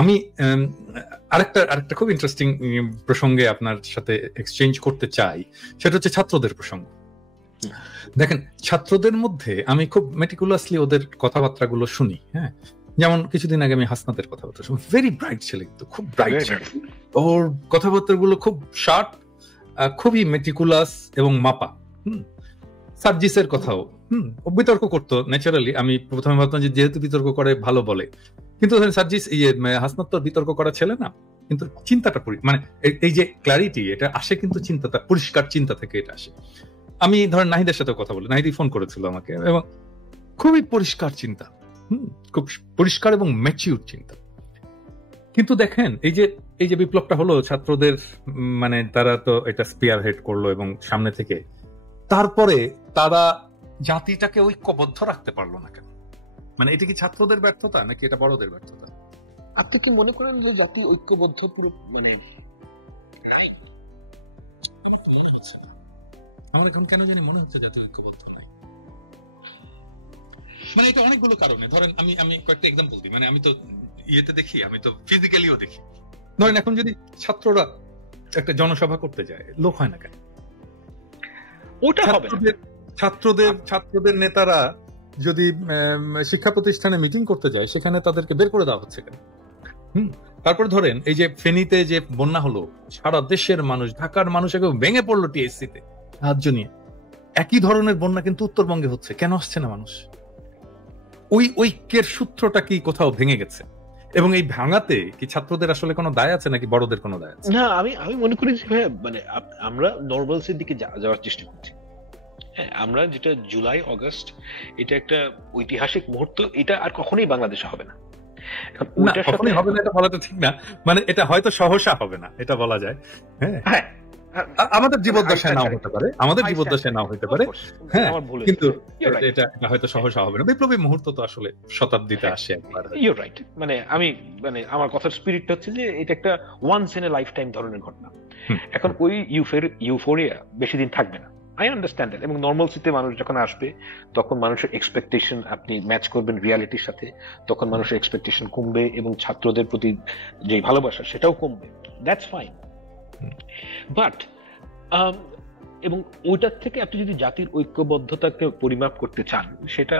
আমি আরেকটা খুব ইন্টারেস্টিং প্রসঙ্গে আপনার সাথে এক্সচেঞ্জ করতে চাই, সেটা হচ্ছে ছাত্রদের প্রসঙ্গ। দেখেন, ছাত্রদের মধ্যে আমি খুব মেটিকুলাসলি ওদের কথাবার্তাগুলো শুনি। হ্যাঁ, যেমন কিছুদিন আগে আমি হাসনাতের কথাবার্তা শুনি, ভেরি ব্রাইট ছেলে, কিন্তু খুব ব্রাইট ছেলে, ওর কথাবার্তাগুলো খুব শার্প, খুবই মেটিকুলাস এবং মাপা। সার্জিসের কথাও ও বিতর্ক করতো ন্যাচারালি। আমি প্রথমে ভাবতাম যে যেহেতু বিতর্ক করে ভালো বলে, কিন্তু সার্জিস হাসনাত তো বিতর্ক করা ছেলে না, কিন্তু চিন্তাটা মানে এই যে ক্ল্যারিটি, এটা আসে কিন্তু চিন্তাটা, পরিষ্কার চিন্তা থেকে এটা আসে। আমি ধরেন নাহিদের সাথে কথা বলি, নাহিদি ফোন করেছিল আমাকে, এবং খুবই পরিষ্কার চিন্তা, খুব পরিষ্কার এবং ম্যাচিউর চিন্তা। কিন্তু দেখেন, এই যে বিপ্লবটা হলো ছাত্রদের, মানে তারা তো এটা স্পিয়ার হেড করলো এবং সামনে থেকে, তারপরে তারা জাতিটাকে ঐক্যবদ্ধ রাখতে পারলো না কেন? মানে এটা কি ছাত্রদের ব্যর্থতা নাকি এটা বড়দের ব্যর্থতা? আপনি কি মনে করেন যে জাতি ঐক্যবদ্ধ পুরো, মানে আমার এখন কেন জানি মনে হচ্ছে জাতি ঐক্যবদ্ধ নাই। মানে এটা অনেকগুলো কারণে। ধরেন আমি কয়েকটা এক্সাম্পল দিই। মানে আমি তো ইয়েতে দেখি, আমি তো ফিজিক্যালিও দেখি। ধরেন এখন যদি ছাত্ররা একটা জনসভা করতে যায়, লোক হয় না কেন? ওটা হবে ছাত্রদের নেতারা যদি শিক্ষা প্রতিষ্ঠানে মিটিং করতে যায়, সেখানে তাদেরকে বের করে দেওয়া হচ্ছে কেন? তারপর ধরেন এই যে ফেনীতে যে বন্যা হলো, সারা দেশের মানুষ, ঢাকার মানুষ একদম ভেঙে পড়লো টিএসসি তে সাহায্য নিয়ে। একই ধরনের বন্যা কিন্তু উত্তরবঙ্গে হচ্ছে, কেন আসছে না মানুষ? ওই ঐক্যের সূত্রটা কি কোথাও ভেঙে গেছে? এবং এই ভাঙাতে কি ছাত্রদের আসলে কোনো দায় আছে নাকি বড়দের কোনো দায় আছে? না, আমি মনে করি যে মানে আমরা নরমালসের দিকে যাওয়ার চেষ্টা করছি। হ্যাঁ, আমরা যেটা জুলাই আগস্ট, এটা একটা ঐতিহাসিক মুহূর্ত, এটা আর কখনোই বাংলাদেশে হবে না। কখনোই হবে না এটা বলাটা ঠিক না, মানে এটা হয়তো সহসা হবে না এটা বলা যায়। হ্যাঁ, আমাদের জীবদ্দশায় নাও হতে পারে, হ্যাঁ, কিন্তু এটা হয়তো সহসা হবে না। বিপ্লবী মুহূর্ত তো আসলে শতাব্দীতে আসে একবার। You right. মানে আমার কথার স্পিরিটটা হচ্ছে যে এটা একটা once in a lifetime ধরনের ঘটনা। এখন ওই ইউফোরিয়া বেশি দিন থাকবে না, আই আন্ডারস্ট্যান্ড ইট। এবং নর্মালসিতে মানুষ যখন আসবে, তখন মানুষের এক্সপেকটেশন আপনি ম্যাচ করবেন রিয়ালিটির সাথে, তখন মানুষের এক্সপেকটেশন কমবে এবং ছাত্রদের প্রতি যে ভালোবাসা সেটাও কমবে। That's fine. বাট এবং ওইটার থেকে আপনি যদি জাতির ঐক্যবদ্ধতাকে পরিমাপ করতে চান, সেটা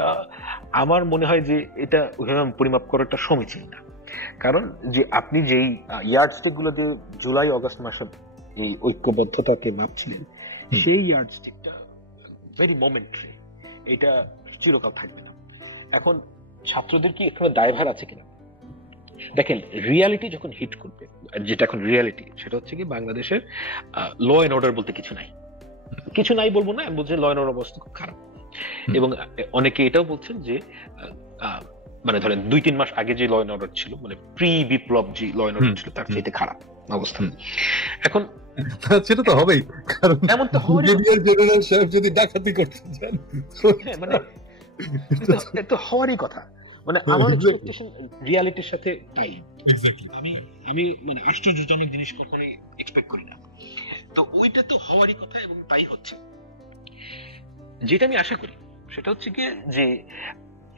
আমার মনে হয় যে এটা ওইভাবে পরিমাপ করাটা সমীচীন না। কারণ যে আপনি যেই ইয়ার্ডস্টিক গুলো দিয়ে জুলাই আগস্ট মাসে এই ঐক্যবদ্ধতাকে মাপছিলেন, সেই ইয়ার্ডস্টিকটা ভেরি মোমেন্টারি, এটা চিরকাল থাকবে না। এখন ছাত্রদের কি এখানে দায়ভার আছে কিনা? দেখেন, রিয়ালিটি যখন হিট করবে, যেটা এখন রিয়ালিটি, সেটা হচ্ছে কি বাংলাদেশের ল এন্ড অর্ডার বলতে কিছু নাই বলবো না, আমি বলছি ল এন্ড অর্ডার অবস্থা খুব খারাপ। এবং অনেকে এটাও বলছেন যে মানে ধরেন 2-3 মাস আগে যে ল এন্ড অর্ডার ছিল, মানে প্রি বিপ্লব যে ল এন্ড অর্ডার ছিল, তার চাইতে খারাপ অবস্থা এখন। সেটা তো হবেই, কারণ এমন তো ব্রিগেডিয়ার জেনারেল সাহেব যদি ডাকাতি করতে চান, মানে এটা হওয়ারই কথা। মানে আমার এক্সপেকটেশন রিয়ালিটির সাথে তাই। আমি মানে আশ্চর্যজনক জিনিস কখনোই এক্সপেক্ট করি না, তো ওইটা তো হওয়ারই কথা এবং তাই হচ্ছে। যেটা আমি আশা করি সেটা হচ্ছে কি যে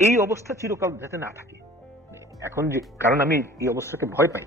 এই অবস্থা চিরকাল যাতে না থাকে এখন, যে কারণ আমি এই অবস্থাকে ভয় পাই।